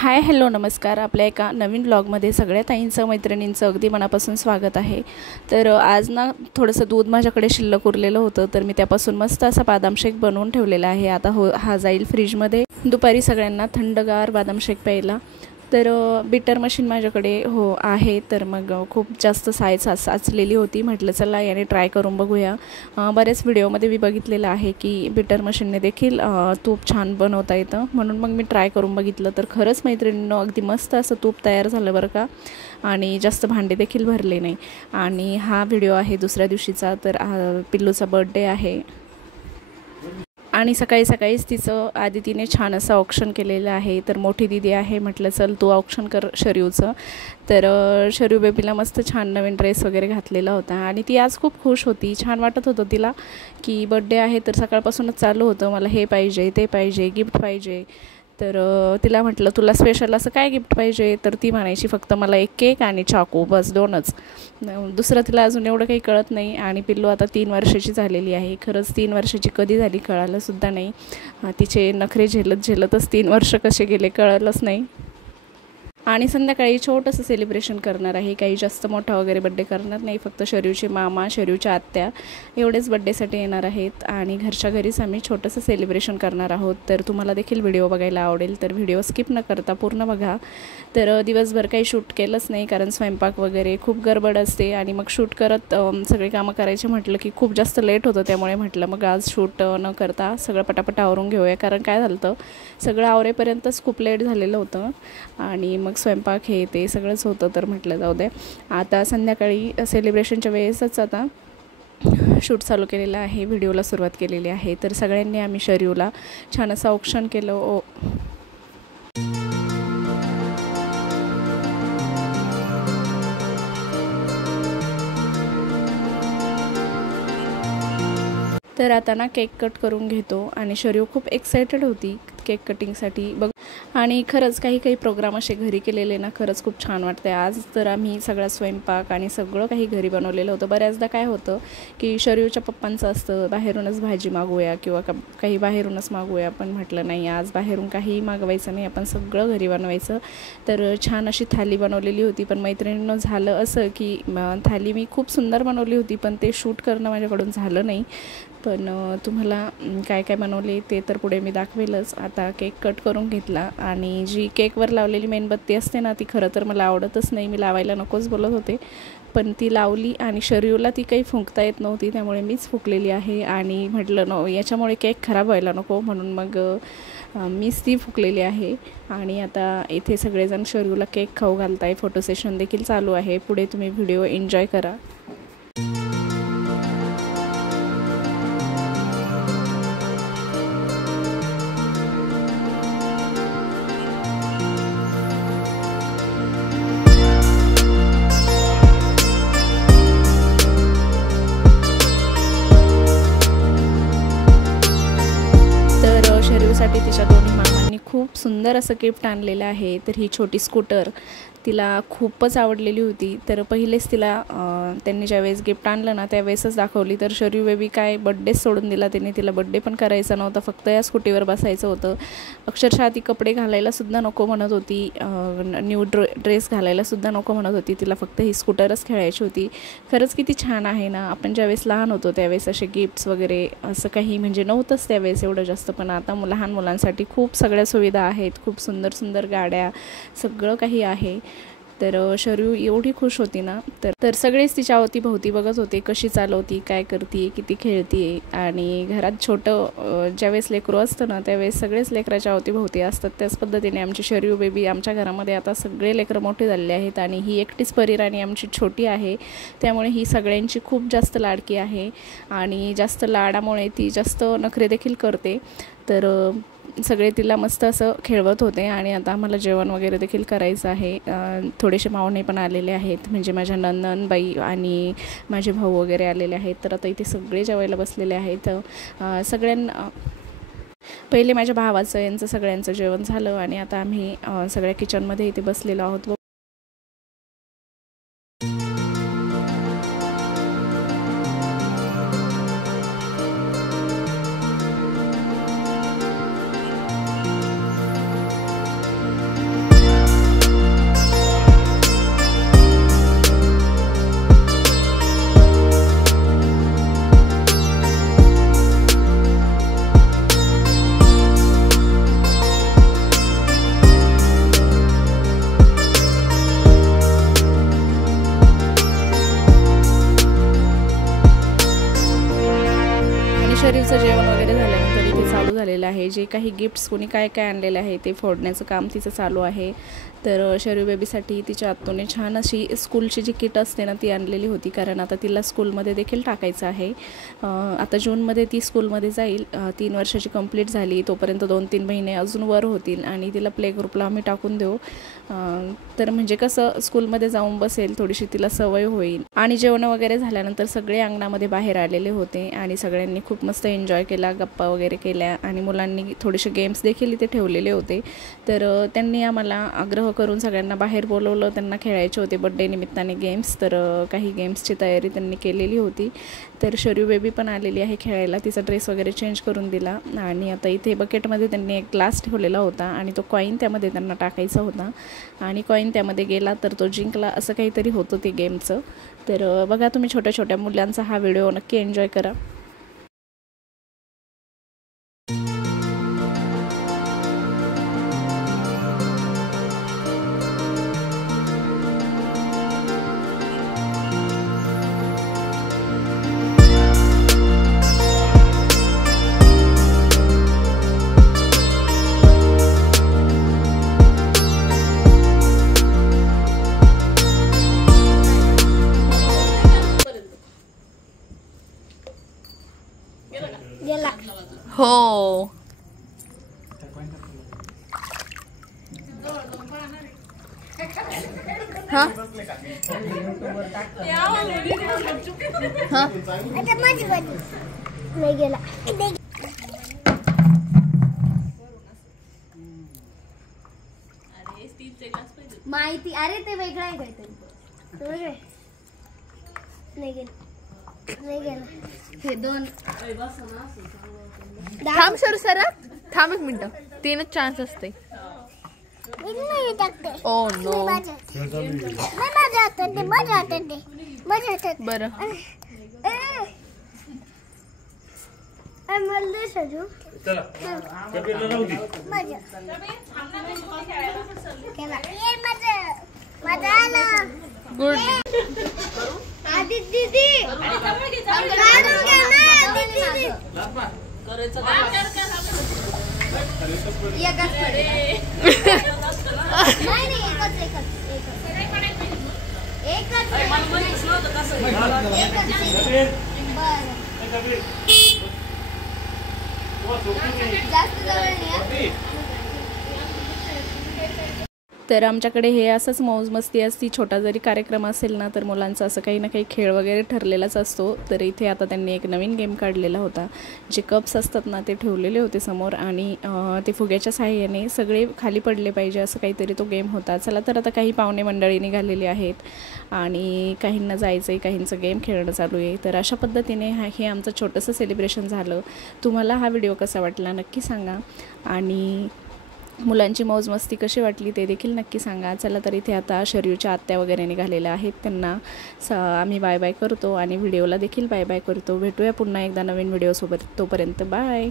Hi hello नमस्कार. आपल्या एका नवीन ब्लॉगमध्ये सगळ्या ताईंचं मैत्रिणींचं अगदी मनापासून स्वागत आहे. तर आज ना थोडंसं दूध माझ्याकडे शिल्लक उरलेलं होतं, तर मी त्यापासून मस्त असा बदाम शेक बनवून ठेवलेला आहे. आता हा जाईल फ्रीजमध्ये दुपारी सगळ्यांना थंडगार बदाम शेक प्यायला. तर बिटर मशीन माझ्याकडे आहे. तर मग खूप जास्त साचलेली होती. म्हटलं चला याने ट्राय करून बघूया. बऱ्याच व्हिडिओमध्ये मी बघितलेलं आहे की बिटर मशीनने देखील तूप छान बनवता येतं, म्हणून मग मी ट्राय करून बघितलं. तर खरंच मैत्रिणींनो अगदी मस्त असं तूप तयार झालं बरं का. आणि जास्त भांडे देखील भरले नाही. आणि हा व्हिडिओ आहे दुसऱ्या दिवशीचा. तर पिल्लूचा बर्थडे आहे आणि सकाळी सकाळीच तिचं आदितीने छान असं ऑप्शन केलेलं आहे. तर मोठी दीदी आहे, म्हटलं चल तू ऑप्शन कर शर्यूचं. तर शर्यू बेबीला मस्त छान नवीन ड्रेस वगैरे घातलेला होता आणि ती आज खूप खुश होती. छान वाटत होतं तिला की बर्थडे आहे. तर सकाळपासूनच चालू होतं मला हे पाहिजे ते पाहिजे गिफ्ट पाहिजे. तर तिला म्हटलं तुला स्पेशल असं काय गिफ्ट पाहिजे. तर ती म्हणायची फक्त मला एक केक आणि चाकू, बस दोनच. दुसरं तिला अजून एवढं काही कळत नाही. आणि पिल्लू आता 3 वर्षाची झालेली आहे. खरंच 3 वर्षाची कधी झाली कळालंसुद्धा नाही. तिचे नखरे झेलतच 3 वर्ष कसे गेले कळलंच नाही. आणि संध्याकाळी छोटंसं सेलिब्रेशन करणार आहे. काही जास्त मोठा वगैरे बड्डे करणार नाही. फक्त शर्यूचे मामा, शर्यूच्या आत्या एवढेच बड्डेसाठी येणार आहेत आणि घरच्या घरीच आम्ही छोटंसं सेलिब्रेशन करणार आहोत. तर तुम्हाला देखील व्हिडिओ बघायला आवडेल, तर व्हिडिओ स्किप न करता पूर्ण बघा. तर दिवसभर काही शूट केलंच नाही, कारण स्वयंपाक वगैरे खूप गडबड असते आणि मग शूट करत सगळे कामं करायचे म्हटलं की खूप जास्त लेट होतं. त्यामुळे म्हटलं मग आज शूट न करता सगळं पटापट आवरून घेऊया. कारण काय झालं होतं, सगळं आवरेपर्यंतच खूप लेट झालेलं होतं आणि मग स्वयंपाक हे ते सगळंच होतं. तर म्हटलं जाऊ दे, आता संध्याकाळी सेलिब्रेशनच्या वेळेसच आता शूट चालू केलेलं आहे, व्हिडिओला सुरुवात केलेली आहे. तर सगळ्यांनी आम्ही शर्यूला छान असं ऑप्शन केलं. तर आता ना केक कट करून घेतो आणि शर्यू खूप एक्सायटेड होती केक कटिंगसाठी बघ. आणि खरंच काही प्रोग्राम असे घरी केलेले ना खरंच खूप छान वाटते. आज तर आम्ही सगळा स्वयंपाक आणि सगळं काही घरी बनवलेलं होतं. बऱ्याचदा काय होतं की शर्यूच्या पप्पांचं असतं बाहेरूनच भाजी मागवूया किंवा काही बाहेरूनच मागवूया. पण म्हटलं नाही, आज बाहेरून काहीही मागवायचं नाही, आपण सगळं घरी बनवायचं. तर छान अशी थाली बनवलेली होती. पण मैत्रिणींनो झालं असं की थाली मी खूप सुंदर बनवली होती, पण ते शूट करणं माझ्याकडून झालं नाही. पण तुम्हाला काय काय बनवले ते तर पुढे मी दाखवेलच. आता केक कट करून घेतला आणि जी केकवर लावलेली मेणबत्ती असते ना, ती खरं तर मला आवडतच नाही, मी लावायला नकोच बोलत होते. पण ती लावली आणि शर्यूला ती काही फुंकता येत नव्हती, त्यामुळे मीच फुकलेली आहे. आणि म्हटलं याच्यामुळे केक खराब व्हायला नको, म्हणून मग मीच ती फुकलेली आहे. आणि आता इथे सगळेजण शर्यूला केक खाऊ घालत आहे. फोटो सेशन देखील चालू आहे. पुढे तुम्ही व्हिडिओ एन्जॉय करा. शर्यूसाठी तिच्या दोन्ही मामांनी खूप सुंदर असं गिफ्ट आणलेलं आहे. तर ही छोटी स्कूटर तिला खूपच आवडलेली होती. तर पहिलेच तिला त्यांनी ज्यावेळेस गिफ्ट आणलं ना त्यावेळेसच दाखवली. तर शर्यू बेबी काय बड्डेच सोडून दिला तिने. तिला बड्डे पण करायचा नव्हता, फक्त या स्कूटीवर बसायचं होतं. अक्षरशः ती कपडे घालायलासुद्धा नको म्हणत होती, न्यू ड्रेस घालायलासुद्धा नको म्हणत होती. तिला फक्त ही स्कूटरच खेळायची होती. खरंच किती छान आहे ना. आपण ज्यावेळेस लहान होतो त्यावेळेस असे गिफ्ट्स वगैरे असं काही म्हणजे नव्हतंच त्यावेळेस एवढं जास्त. पण आता लहान मुलांसाठी खूप सगळ्या सुविधा आहेत, खूप सुंदर सुंदर गाड्या, सगळं काही आहे. तर शर्यू एवढी खुश होती ना. तर सगळेच तिच्या अवतीभोवती बघत होते, कशी चालवती, काय करते, किती खेळते. आणि घरात छोटं ज्यावेळेस लेकरू असतं ना त्यावेळेस सगळेच लेकराच्या अवतीभोवती असतात. त्याच पद्धतीने आमची शर्यू बेबी आमच्या घरामध्ये आता सगळे लेकरं मोठे झालेले आहेत आणि ही एकटीच परिराणी आमची छोटी आहे. त्यामुळे ही सगळ्यांची खूप जास्त लाडकी आहे आणि जास्त लाडामुळे ती जास्त नखरे देखील करते. तर सगळे तिला मस्त असं खेळवत होते. आणि आता आम्हाला जेवण वगैरे देखील करायचं आहे. थोडेसे पाहुणे पण आलेले आहेत, म्हणजे माझ्या नणंदबाई आणि माझे भाऊ वगैरे आलेले आहेत. तर आता इथे सगळे जेवायला बसलेले आहेत. सगळ्यांना पहिले माझ्या भावाचं यांचं सगळ्यांचं जेवण झालं आणि आता आम्ही सगळ्या किचनमध्ये इथे बसलेलो आहोत. आहे. जे काही गिफ्ट्स कोणी काय काय आणलेले आहे ते फोडण्याचं काम तिचं चालू आहे. तर शरीर बेबीसाठी तिच्या आत्तूने छान अशी स्कूलची जी किट असते ना ती आणलेली होती, कारण आता तिला स्कूलमध्ये देखील टाकायचं आहे. आता जूनमध्ये ती स्कूलमध्ये जाईल. 3 वर्षाची कंप्लीट झाली तोपर्यंत 2-3 महिने अजून वर होतील आणि तिला प्ले ग्रुपला आम्ही टाकून देऊ. तर म्हणजे कसं स्कूलमध्ये जाऊन बसेल, थोडीशी तिला सवय होईल. आणि जेवण वगैरे झाल्यानंतर सगळे अंगणामध्ये बाहेर आलेले होते आणि सगळ्यांनी खूप मस्त एन्जॉय केला, गप्पा वगैरे केल्या आणि मुलांनी थोडेसे गेम्स देखील इथे ठेवलेले होते. तर त्यांनी आम्हाला आग्रह करून सगळ्यांना बाहेर बोलवलं. त्यांना खेळायचे होते बड्डे निमित्ताने गेम्स, तर काही गेम्सची तयारी त्यांनी केलेली होती. तर शरीर बेबी पण आलेली आहे खेळायला. तिचा ड्रेस वगैरे चेंज करून दिला आणि आता इथे बकेटमध्ये त्यांनी एक ग्लास ठेवलेला होता आणि तो कॉईन त्यामध्ये त्यांना टाकायचा होता आणि कॉईन त्यामध्ये गेला तर तो जिंकला, असं काहीतरी होतं ते गेमचं. तर बघा तुम्ही छोट्या छोट्या मुलांचा हा व्हिडिओ नक्की एन्जॉय करा. हो हाँ नाही गेला माहिती. अरे ते वेगळं आहे काहीतरी वेगळे. नाही गेलं नाही गेलं. हे 2 थांब सर सर थांब 1 मिनिट. 3च चान्स असते. ओ नो बरं गुड. तर आमच्याकडे हे असंच मौज मस्ती असती. छोटा जरी कार्यक्रम असेल ना तर मुलांचा असं काही ना काही खेळ वगैरे ठरलेलाच असतो. तर इथे आता त्यांनी एक नवीन गेम काढलेला होता. जे कप्स असतात ना ते ठेवलेले होते समोर आणि ते फुग्याच्या साहाय्याने सगळे खाली पडले पाहिजे असं काहीतरी तो गेम होता. चला तर आता काही पाहुणे मंडळी निघालेली आहेत आणि काहींना जायचं आहे, काहींचं गेम खेळणं चालू आहे. तर अशा पद्धतीने हे आमचं छोटंसं सेलिब्रेशन झालं. तुम्हाला हा व्हिडिओ कसा वाटला नक्की सांगा आणि मुलांची मौज मस्ती कशी वाटली ते देखील नक्की सांगा. चला तर इथे आता शरीरच्या आत्या वगैरे निघालेल्या आहेत. त्यांना आम्ही बाय बाय करतो आणि व्हिडिओला देखील बाय बाय करतो. भेटूया पुन्हा एकदा नवीन व्हिडिओसोबत. तोपर्यंत बाय.